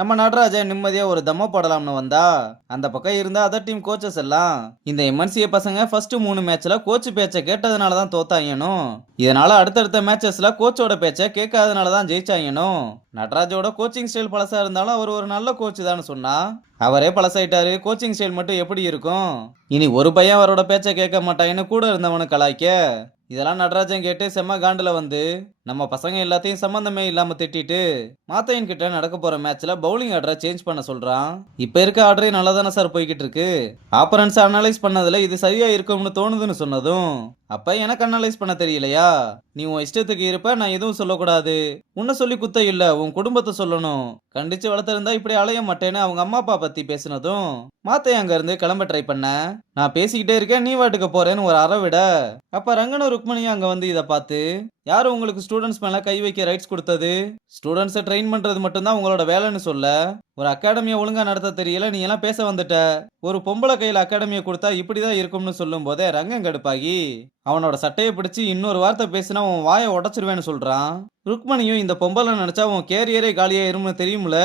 நம்ம நடராஜன் நிம்மதியா ஒரு தம்ம போடலாம்னு வந்தா அந்த பக்கம் இருந்த அதர் டீம் கோச்சஸ் எல்லாம் இந்த எம்என்சிஏ பசங்க ஃபர்ஸ்ட் 3 மேட்ச்ல கோச் பேச்ச கேட்டதுனால தான் தோத்தாங்கணும். இதனால அடுத்தடுத்த மேட்சஸ்ல கோச்சோட பேச்ச கேட்காதனால தான் ஜெயிச்சாங்கணும். நடராஜோட கோச்சிங் ஸ்டைல் பழசா இருந்தாலும் அவர் ஒரு நல்ல கோச் தான் சொன்னா. அவரே பழசாயிட்டாரு, கோச்சிங் ஸ்டைல் மட்டும் எப்படி இருக்கும்? இனி ஒரு பையன் அவரோட பேச்ச கேட்க மாட்டாங்கன்னு கூட இருந்தவனு கலாய்க்க, இதெல்லாம் நடராஜன் கேட்டு செம்ம காண்டுல வந்து நம்ம பசங்க எல்லாத்தையும் சம்பந்தமே இல்லாம திட்டிட்டு மாத்தையன் கிட்ட நடக்க போற மேட்ச்ல பவுலிங் ஆர்டரை சேஞ்ச் பண்ண சொல்றான். இப்ப இருக்க ஆர்டரே நல்லா தானே சார் போய்கிட்டு இருக்கு. ஆப்பரன்ஸ் அனலைஸ் பண்ணதுல இது சரியா இருக்கும்னு தோணுதுன்னு சொன்னதும், அப்ப எனக்கு அனலைஸ் பண்ண தெரியலையா? நீ உன் இஷ்டத்துக்கு இருப்ப, நான் எதுவும் சொல்லக்கூடாது. உன்னை சொல்லி குத்த இல்ல, உன் குடும்பத்தை சொல்லணும். கண்டிச்சு வளர்த்திருந்தா இப்படி அலைய மாட்டேன்னு அவங்க அம்மா அப்பா பத்தி பேசினதும் மாத்தை அங்க இருந்து கிளம்ப ட்ரை பண்ண. நான் பேசிக்கிட்டே இருக்கேன், நீ வாட்டுக்கு போறேன்னு ஒரு அற விட, அப்ப ரங்கனும் ருக்மணியும் அங்க வந்து இதை பார்த்து, யாரு உங்களுக்கு ஸ்டூடெண்ட்ஸ் மேல கை வைக்க ரைட்ஸ் கொடுத்தது? ஸ்டூடெண்ட்ஸை ட்ரெயின் பண்றது மட்டும்தான் உங்களோட வேலைன்னு சொல்ல, ஒரு அகாடமியை ஒழுங்கா நடத்த தெரியல, நீ எல்லாம் பேச வந்துட்ட. ஒரு பொம்பளை கையில அகாடமியை கொடுத்தா இப்படிதான் இருக்கும்னு சொல்லும் போதே ரங்கம் கடுப்பாகி அவனோட சட்டையை பிடிச்சு இன்னொரு வார்த்தை பேசினா உன் வாயை உடச்சிருவேன்னு சொல்றான். ருக்மணியும் இந்த பொம்பளை நினைச்சா உன் கேரியரே காலியாயிரும்னு தெரியும்ல,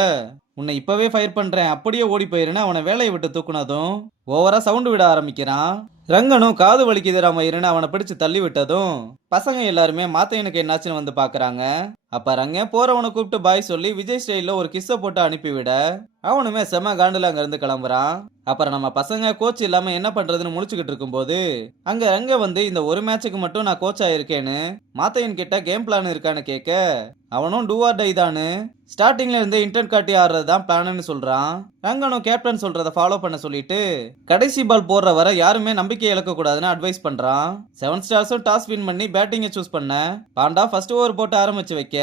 உன்னை இப்பவே ஃபயர் பண்றேன், அப்படியே ஓடி போயிருன்னு அவனை வேலையை விட்டு தூக்குனதும் ஓவரா சவுண்டு விட ஆரம்பிக்கிறான். ரங்கனும் காது வலிக்குதுராம இருன்னு அவனை பிடிச்சு தள்ளி விட்டதும் பசங்க எல்லாருமே மாத்தையனுக்கு என்னாச்சுன்னு வந்து பாக்குறாங்க. அப்ப ரங்கன் போறவனை கூப்பிட்டு பாய் சொல்லி விஜய் ஸ்டைல ஒரு கிஸ்ஸ போட்டு அனுப்பிவிட அவனுமே செம காண்டுல அங்க இருந்து கிளம்புறான். அப்புறம் நம்ம பசங்க கோச் இல்லாம என்ன பண்றதுன்னு முழிச்சுக்கிட்டு இருக்கும் போது அங்க ரங்க வந்து இந்த ஒரு மேட்சுக்கு மட்டும் நான் கோச் ஆயிருக்கேன்னு மாத்தையன் கிட்ட கேம் பிளான் இருக்கான்னு கேட்க, அவனும் டூ ஆர் டை தானு, ஸ்டார்டிங்ல இருந்து இன்டென்ட் காட்டி ஆடுறது தான் பிளான்னு சொல்றான். ரங்கனும் கேப்டன் சொல்றத ஃபாலோ பண்ண சொல்லிட்டு கடைசி பால் போடுற வரை யாருமே நம்பிக்கை இழக்க கூடாதுன்னு அட்வைஸ் பண்றான். 7 ஸ்டார்ஸும் டாஸ் வின் பண்ணி பேட்டிங்கை சூஸ் பண்ண பாண்டா ஃபர்ஸ்ட் ஓவர் போட்டு ஆரம்பிச்சு வைக்க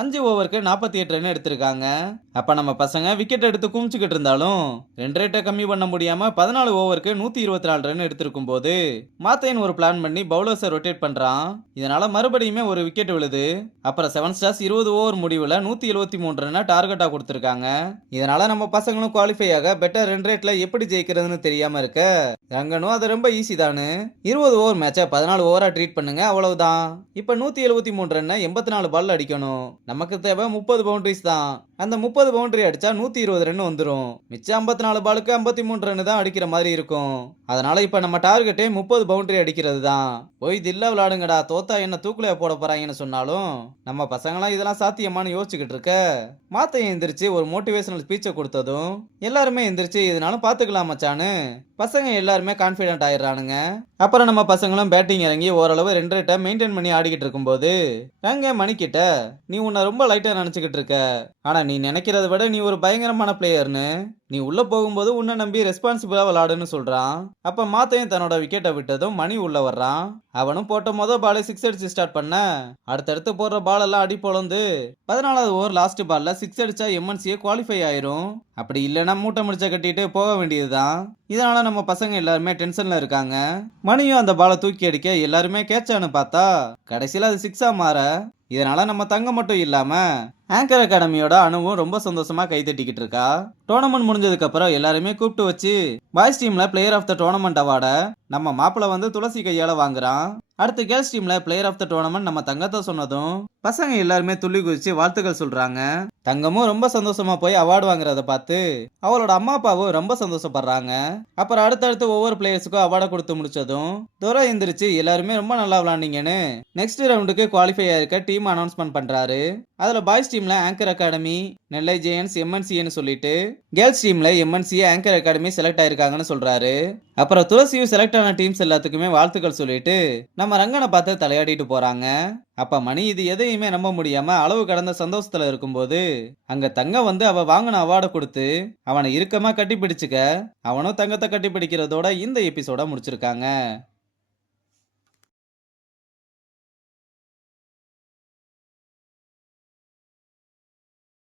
5 ஓவருக்கு 48 ரன் எடுத்திருக்காங்க. அப்ப நம்ம பசங்க விக்கெட் எடுத்து குமிச்சுக்கிட்டு இருந்தாலும் 2 ரேட்டை கம்மி பண்ண முடியாம 14 ஓவருக்கு 124 ரன் எடுத்திருக்கும் போது மாத்தையன் ஒரு பிளான் பண்ணி பவுலர்ஸை ரொட்டேட் பண்றான். இதனால மறுபடியுமே ஒரு விக்கெட் விழுது. அப்புறம் 7 ஸ்டார்ஸ் 20 ஓவர் முடிவுல 173 ரன் டார்கெட்டா கொடுத்திருக்காங்க. இதனால நம்ம பசங்களும் குவாலிஃபை ஆக பெட்டர் ரன் ரேட்ல எப்படி ஜெயிக்கிறதுன்னு தெரியாம இருக்க ரங்கனும் அது ரொம்ப ஈஸி தானு, 20 ஓவர் மேட்சை 14 ஓவரா ட்ரீட் பண்ணுங்க, அவ்வளவுதான். இப்ப 173 ரன் 84 பால் அடிக்கணும். நமக்கு தேவை 30 பவுண்டரிஸ் தான். அந்த 30 பவுண்டரி அடிச்சா 120 ரன் வந்துடும். மிச்சம் 54 பாலுக்கு 53 ரன் தான் அடிக்கிற மாதிரி இருக்கும். அதனால இப்ப நம்ம டார்கெட்டே 30 பவுண்டரி அடிக்கிறது தான். போய் தில்லா விளையாடுங்கடா, தோத்தா என்ன தூக்குலையா போட போறாங்கன்னு சொன்னாலும் நம்ம பசங்களாம் இதெல்லாம் சாத்தியமானு யோசிச்சுக்கிட்டு இருக்க மாத்தையும் எந்திரிச்சு ஒரு மோட்டிவேஷனல் ஸ்பீச்சை கொடுத்ததும் எல்லாருமே எந்திரிச்சு இதனாலும் பாத்துக்கலாம் மச்சான்னு பசங்க எல்லாருமே கான்பிடென்ட் ஆயிடுறானுங்க. அப்புறம் நம்ம பசங்களும் பேட்டிங் இறங்கி ஓரளவு 2 ரேட்டை மெயின்டைன் பண்ணி ஆடிக்கிட்டு இருக்கும்போது ரங்க மணிக்கிட்ட, நீ உன்னை ரொம்ப லைட்டா நினைச்சுக்கிட்டு இருக்க, ஆனா நீ நினைக்கிறத விட நீ ஒரு பயங்கரமான பிளேயர்னு, நீ உள்ள போகும்போது உன்னை நம்பி ரெஸ்பான்சிபிளா விளையாடுன்னு சொல்றான். அப்ப மாத்தையும் தன்னோட விக்கெட்டை விட்டதும் மணி உள்ள வர்றான். அவனும் போட்ட மொதல் பாலை 6 அடிச்சு ஸ்டார்ட் பண்ண அடுத்தடுத்து போடுற பால் எல்லாம் அடி பொழந்து 14வது ஓவர் லாஸ்ட் பால்ல 6 அடிச்சா எம்என்சிஏ குவாலிஃபை ஆயிரும். அப்படி இல்லைன்னா மூட்டை முடிச்ச கட்டிட்டு போக வேண்டியதுதான். இதனால நம்ம பசங்க எல்லாருமே டென்ஷன்ல இருக்காங்க. மணியும் அந்த பாலை தூக்கி அடிக்க எல்லாருமே கேட்சான்னு பார்த்தா கடைசியில அது 6ஆ மாற, இதனால நம்ம தங்க மட்டும் இல்லாம ஆங்கர் அகாடமியோட அணுவும் ரொம்ப சந்தோஷமா கை தட்டிக்கிட்டு இருக்கா. டோர்னமெண்ட் முடிஞ்சதுக்கு அப்புறம் எல்லாருமே கூப்பிட்டு வச்சு பாய்ஸ் டீம்ல பிளேயர் ஆஃப் த டோர்னமெண்ட் அவார்டை நம்ம மாப்பிள்ள வந்து துளசி கையால வாங்குறான். அடுத்து கேர்ள்ஸ் டீம்ல பிளேயர் ஆஃப் த டோர்னமெண்ட் நம்ம தங்கத்தை சொன்னதும் பசங்க எல்லாருமே துள்ளி குதிச்சு வாழ்த்துக்கள் சொல்றாங்க. தங்கமும் ரொம்ப சந்தோஷமா போய் அவார்டு வாங்குறத பார்த்து அவளோட அம்மா அப்பாவும் ரொம்ப சந்தோஷப்படுறாங்க. அப்புறம் அடுத்தடுத்து ஒவ்வொரு பிளேயர்ஸுக்கும் அவார்டை கொடுத்து முடிச்சதும் துரை எந்திரிச்சு எல்லாருமே ரொம்ப நல்லா விளையாண்டீங்கன்னு நெக்ஸ்ட் ரவுண்டுக்கு குவாலிஃபை ஆயிருக்க டீம் அனௌன்ஸ்மெண்ட் பண்றாரு. அதுல பாய்ஸ் டீம்ல ஆங்கர் அகாடமி, நெல்லை ஜெயன்ஸ், எம்என்சின்னு சொல்லிட்டு கேர்ள்ஸ் டீம்ல எம்என்சிஏ ஆங்கர் அகாடமி செலக்ட் ஆயிருக்காங்கன்னு சொல்றாரு. அப்புறம் துளசியும் செலக்ட் ஆன டீம்ஸ் எல்லாத்துக்குமே வாழ்த்துக்கள் சொல்லிட்டு நம்ம ரங்கனை பார்த்து தலையாடிட்டு போறாங்க. அப்ப மணி இது எதையுமே நம்ப முடியாம அளவு கடந்த சந்தோஷத்துல இருக்கும்போது அங்க தங்கம் வந்து அவ வாங்கின அவார்டை கொடுத்து அவனை இறுக்கமா கட்டி பிடிச்சுக்க அவனும் தங்கத்தை கட்டி பிடிக்கிறதோட இந்த எபிசோட முடிச்சிருக்காங்க.